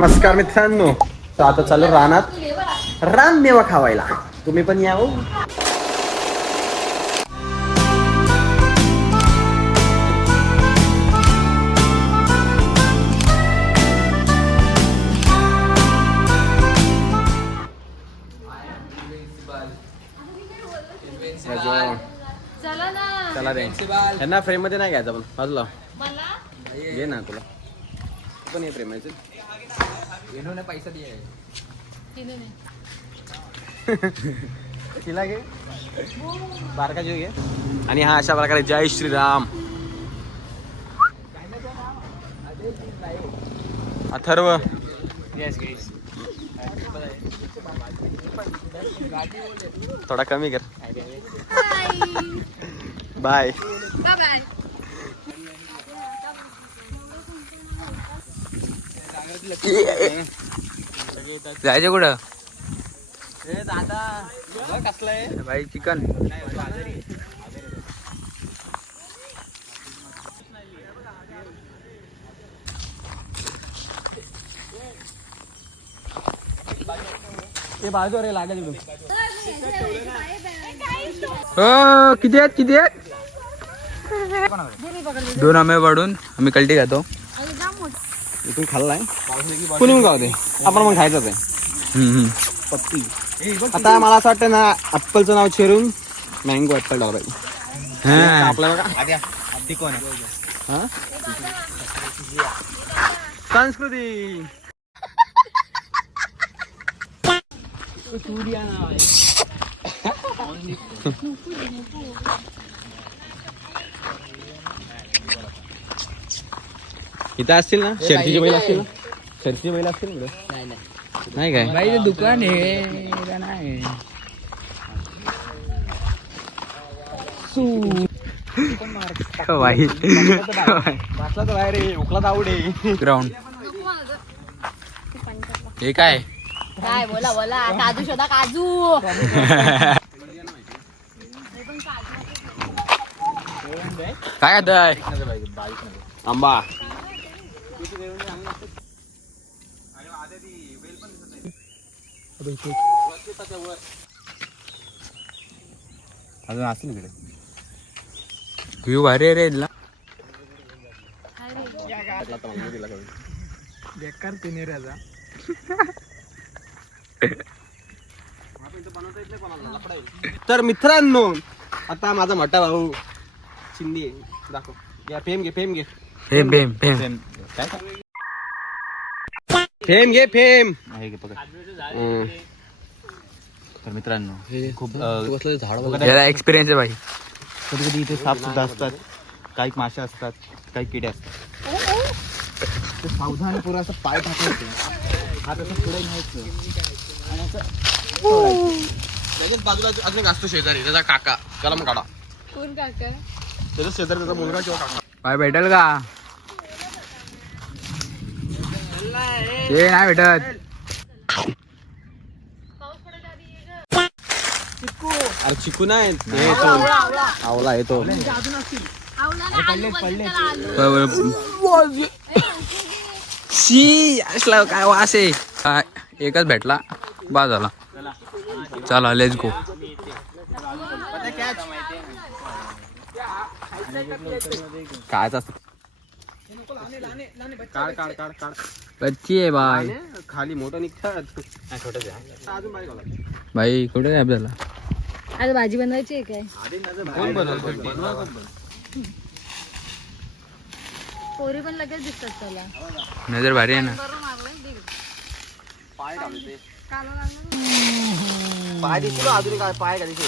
नमस्कार मित्रांनो, तर आता चालू रानात रानमेवा खावायला. तुम्ही पण या. चला रे, यांना फ्रेम मध्ये नाही घ्यायचं पण बाजूला घे ना. तुला पण हे फ्रेम आहे. इन्होंने पैसा दिया है. तिला घे, बारका जीव घे. आणि हा अशा प्रकारे जय श्रीराम. अथर्व थोडा कमी कर. बाय. जायचं कुठं दादा कसलंय भाई? चिकन ते बाजू रे लागेल. किती आहेत? दोन आंबे पाडून आम्ही कल्टी खातो. इथून खाल्लाय कुणी गाव ते आपण मग खायचं ते. पप्पी. आता मला असं वाटतं ना, ऍपलचं नाव चेरून मँगो ऍपल लावायचं. आपल्या बघा कोण आहे संस्कृती. इथं असतील ना शर्तीची बैल असतील ना. शर्तीची बैल असतील ना. नाही काय बाई दुकान आहे नाही. उकला आवडे ग्राउंड हे काय काय बोला काजू शोधा काजू. काय खाताय? आंबा. अजून असेल इकडे. व्ह्यू भारी आहे रे इथला. बेकार तिनेऱ्याचा. तर मित्रांनो, आता माझा मोठा भाऊ शिंदे दाखव. या फेम घे. फेम फेम घे. फेम तर मित्रांनो, खूप याला एक्सपिरियन्स आहे भाई. कधी कधी इथे साप सुद्धा असतात, काही माशा असतात, काही किडे असतात. ते सावधान पुरा असं पाय टाकायचं, हात असं पुढे न्यायचं आणि असं त्याच्याच बाजूला अजून एक असतो शेजारी, त्याचा काका. त्याला मग काढा. कोण काका? त्याचा शेजारी त्याचा मुलगा किंवा काका. पाय भेटेल का? हे नाही भेटत. अरे चिकू नाही, आवला आहे तो. शी असला काय वास आहे. काय एकच भेटला बा झाला. चला लेट्स गो. कायच असत. काढ. बच्ची आहे बाय. खाली मोठं निघतात. अजून बारीक होला. भाई कुठे काय झाला? आज भाजी बनवायची आहे काय? कोण बनवतो? पोरी पण लगेच दिसतात त्याला. नजर भारी आहे ना. पाय दिसतो अजून. काय पाय का दिसतो?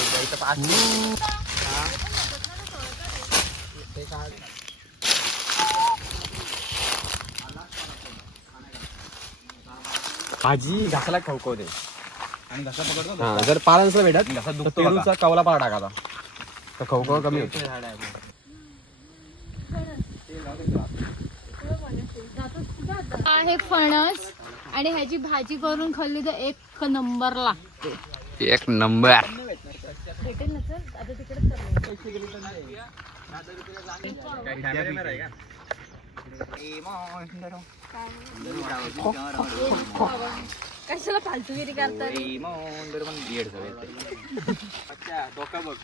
भाजी घासाला खवखवते आणि घसा पकडतो. जर पाला नसला भेटत तर पेरूचा कवला पाला टाकायचा, तर खवखव कमी होतो. आहे फणस आणि ह्याची भाजी करून खाल्ली तर एक नंबर लागते. एक नंबर. भेटेल ना सर? आता तिकडेच कशाला फालतूगिरी करतात अच्छा डोका बघ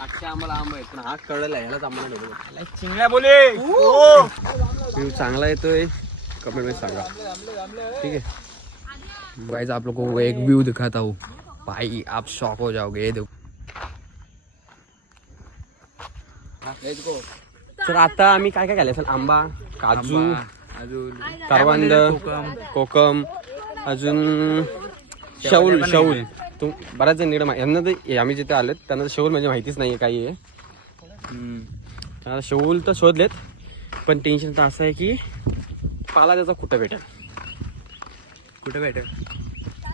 अच्छा आम्हाला आंबा आहे पण हा कळला यालाच आम्हाला नाही चिंगल्या बोले व्ह्यू चांगला येतोय कमेंट मध्ये सांगा ठीक है गाइस आप लोगों को एक व्यू दिखाता हूँ भाई आप शॉक हो जाओगे ये देखो तर आता आम्ही काय काय केलं असेल आंबा काजू अजून करवंद कोकम अजून शौल तू बऱ्याच जण यांना तर आम्ही जिथे आलेत त्यांना तर शौल म्हणजे माहितीच नाहीये काही आहे शौल तर शोधलेत पण टेन्शन तर असं आहे की पाला त्याचा कुठं भेटेल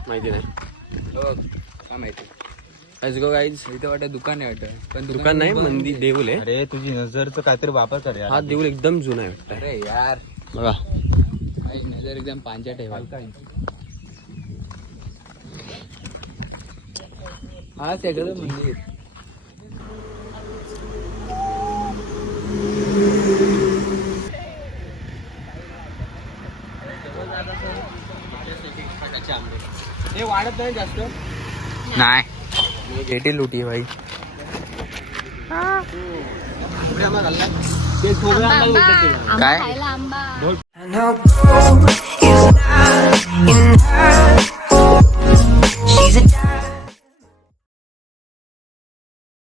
माहिती नाही काय माहिती लेट्स गो गाईज इथं वाटत दुकान आहे वाटत पण दुकान नाही मंदिर देऊल आहे अरे तुझी नजरचं काहीतरी वापर कर यार. हा देऊल एकदम जुना आहे वाटतं अरे यार बघा भाई नजर एकदम पांच्या ठेवा हा सगळं मंदिर हे वाढत नाही जास्त नाही पेटी लुटी भाई ते आंबा काय? खायला आंबा